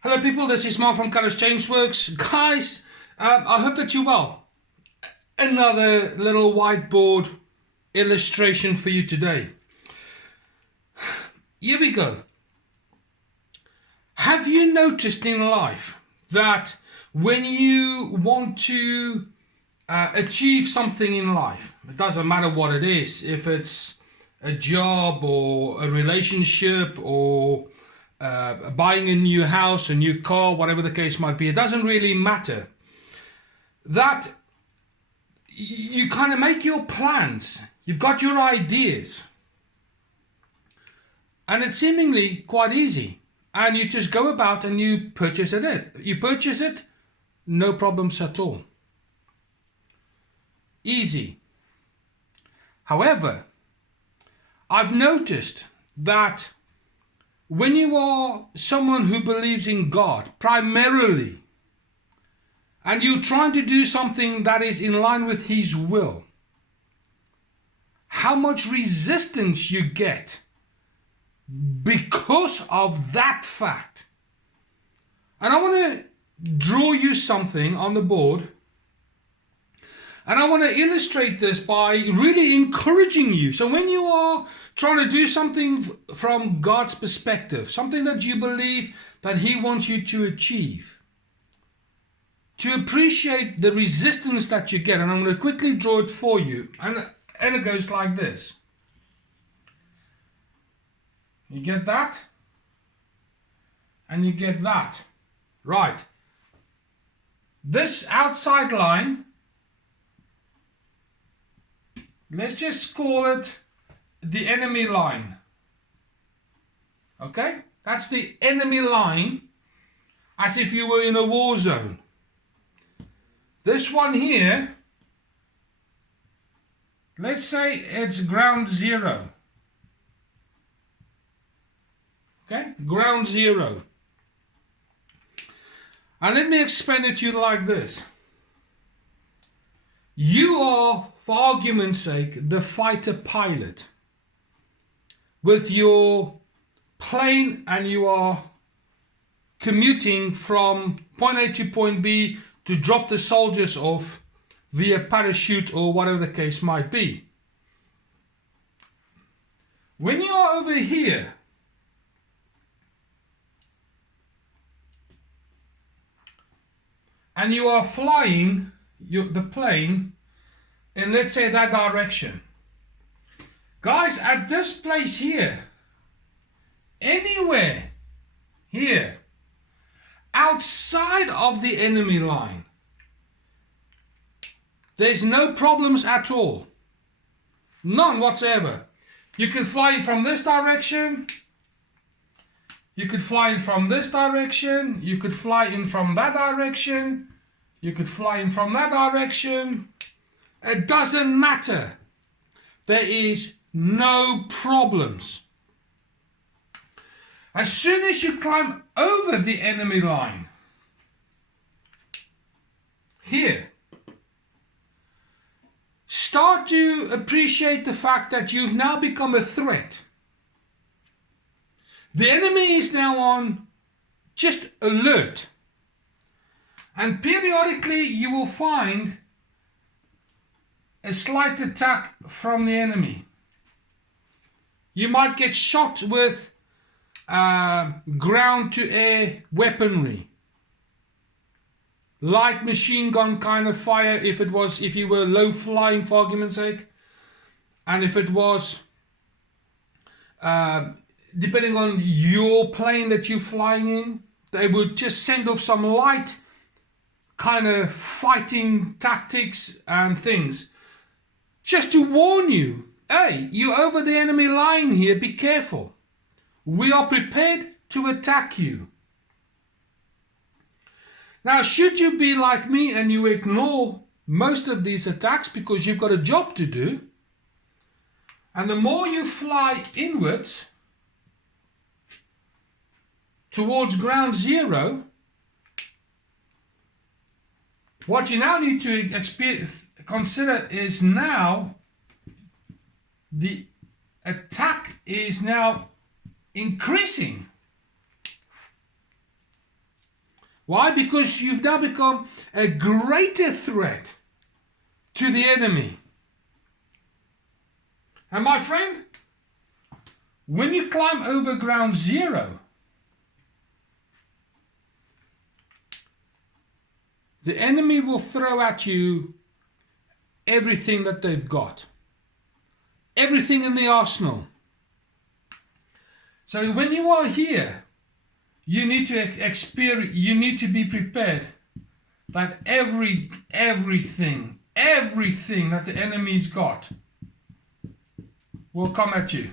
Hello people, this is Mark from KharisChangeWorks. Guys, I hope that you're well. Another little whiteboard illustration for you today. Here we go. Have you noticed in life that when you want to achieve something in life, it doesn't matter what it is, if it's a job or a relationship or buying a new house, a new car, whatever the case might be, it doesn't really matter, that you kind of make your plans, you've got your ideas, and it's seemingly quite easy, and you just go about and you purchase it, no problems at all, easy. However, I've noticed that when you are someone who believes in God primarily, and you're trying to do something that is in line with His will, how much resistance you get because of that fact. And I want to draw you something on the board, and I want to illustrate this by really encouraging you. So when you are trying to do something from God's perspective, something that you believe that He wants you to achieve, to appreciate the resistance that you get. And I'm going to quickly draw it for you. And it goes like this. You get that? And you get that. Right. This outside line, let's just call it the enemy line. Okay? That's the enemy line, as if you were in a war zone. This one here, let's say it's ground zero. Okay? Ground zero. And let me explain it to you like this. You are, for argument's sake, the fighter pilot with your plane, and you are commuting from point A to point B to drop the soldiers off via parachute or whatever the case might be. When you are over here, and you are flying the plane in, let's say, that direction. Guys, at this place here, anywhere here, outside of the enemy line, there's no problems at all. None whatsoever. You could fly in from this direction. You could fly in from this direction. You could fly in from that direction. You could fly in from that direction. It doesn't matter. There is no problems. As soon as you climb over the enemy line, here, start to appreciate the fact that you've now become a threat. The enemy is now on just alert. And periodically you will find a slight attack from the enemy. You might get shot with ground to air weaponry, light machine gun kind of fire if you were low flying, for argument's sake, and if it was depending on your plane that you're flying in, they would just send off some light kind of fighting tactics and things, just to warn you, hey, you're over the enemy line here, be careful. We are prepared to attack you. Now, should you be like me and you ignore most of these attacks because you've got a job to do, and the more you fly inwards towards ground zero, what you now need to consider is now the attack is now increasing. Why? Because you've now become a greater threat to the enemy. And my friend, when you climb over ground zero, the enemy will throw at you everything that they've got. Everything in the arsenal. So when you are here, you need to experience, you need to be prepared that everything that the enemy's got will come at you.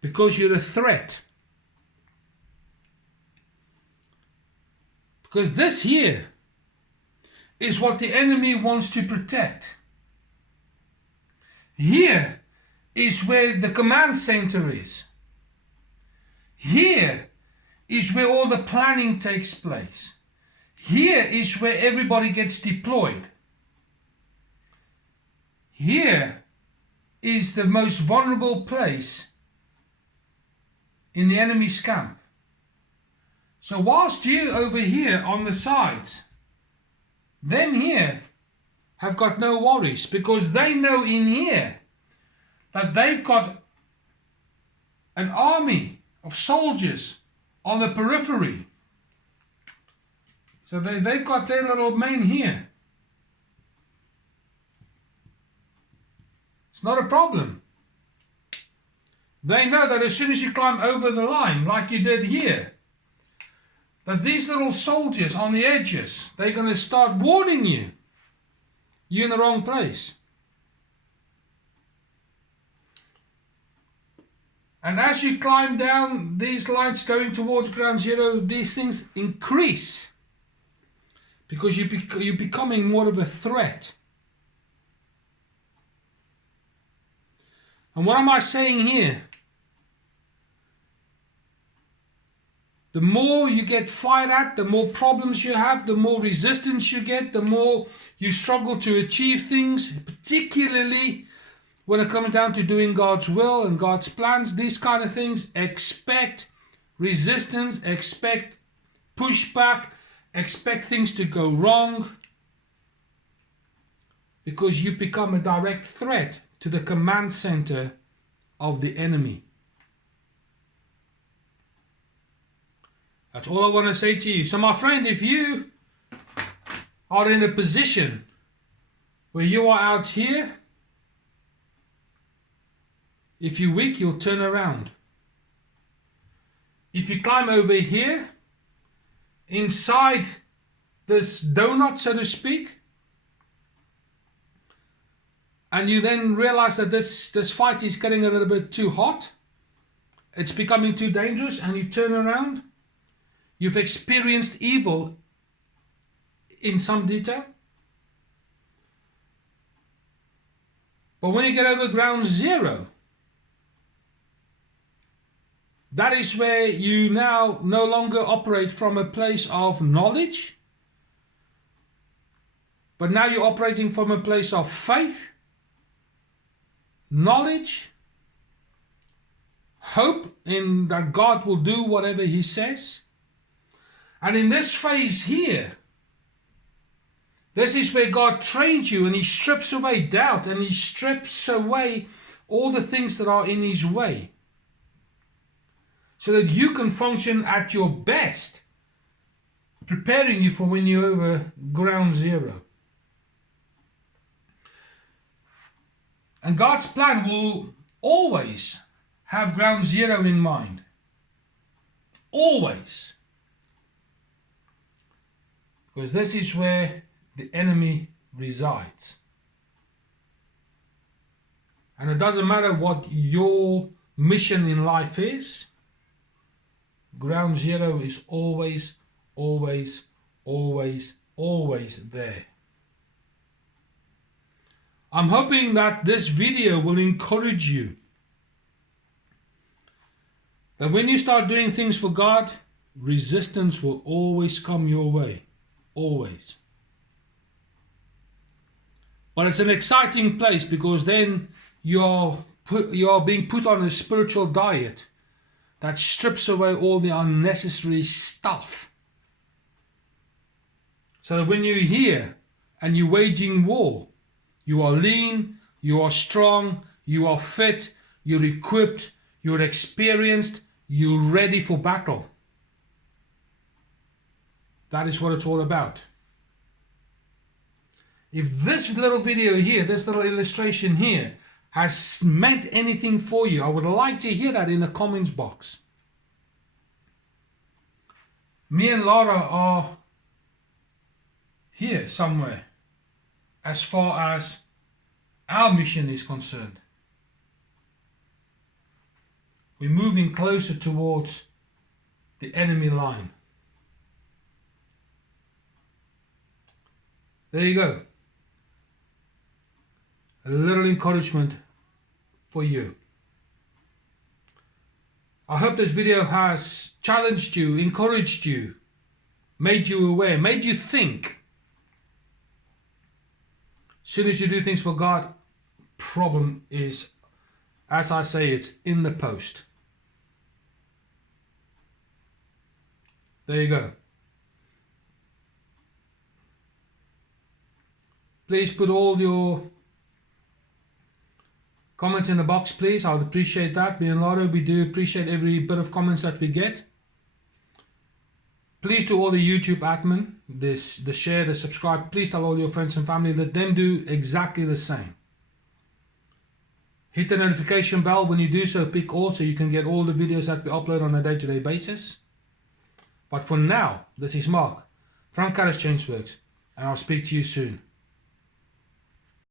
Because you're a threat. Because this here is what the enemy wants to protect. Here is where the command center is. Here is where all the planning takes place. Here is where everybody gets deployed. Here is the most vulnerable place in the enemy's camp. So whilst you over here on the sides, them here have got no worries, because they know in here that they've got an army of soldiers on the periphery. So they've got their little men here. It's not a problem. They know that as soon as you climb over the line, like you did here, that these little soldiers on the edges, they're going to start warning you. You're in the wrong place. And as you climb down these lines going towards ground zero, these things increase. Because you're becoming more of a threat. And what am I saying here? The more you get fired at, the more problems you have, the more resistance you get, the more you struggle to achieve things, particularly when it comes down to doing God's will and God's plans, these kind of things. Expect resistance, expect pushback, expect things to go wrong, because you've become a direct threat to the command center of the enemy. That's all I want to say to you. So my friend, if you are in a position where you are out here, if you're weak, you'll turn around. If you climb over here, inside this donut, so to speak, and you then realize that this fight is getting a little bit too hot, it's becoming too dangerous, and you turn around, you've experienced evil in some detail. But when you get over ground zero, that is where you now no longer operate from a place of knowledge, but now you're operating from a place of faith, knowledge, hope in that God will do whatever He says. And in this phase here, this is where God trains you, and He strips away doubt, and He strips away all the things that are in His way, so that you can function at your best, preparing you for when you're over ground zero. And God's plan will always have ground zero in mind. Always. Because this is where the enemy resides. And it doesn't matter what your mission in life is, ground zero is always, always, always, always there. I'm hoping that this video will encourage you that when you start doing things for God, resistance will always come your way. Always. But it's an exciting place, because then you're being put on a spiritual diet that strips away all the unnecessary stuff. So that when you're here and you're waging war, you are lean, you are strong, you are fit, you're equipped, you're experienced, you're ready for battle. That is what it's all about. If this little video here, this little illustration here, has meant anything for you, I would like to hear that in the comments box. Me and Laura are here somewhere as far as our mission is concerned. We're moving closer towards the enemy line. There you go. A little encouragement for you. I hope this video has challenged you, encouraged you, made you aware, made you think. As soon as you do things for God, problem is, as I say, it's in the post. There you go. Please put all your comments in the box, please. I would appreciate that. Me and Laura, we do appreciate every bit of comments that we get. Please do all the YouTube admin, the share, the subscribe. Please tell all your friends and family, let them do exactly the same. Hit the notification bell when you do so, pick all, so you can get all the videos that we upload on a day-to-day basis. But for now, this is Mark from KharisChangeWorks, and I'll speak to you soon.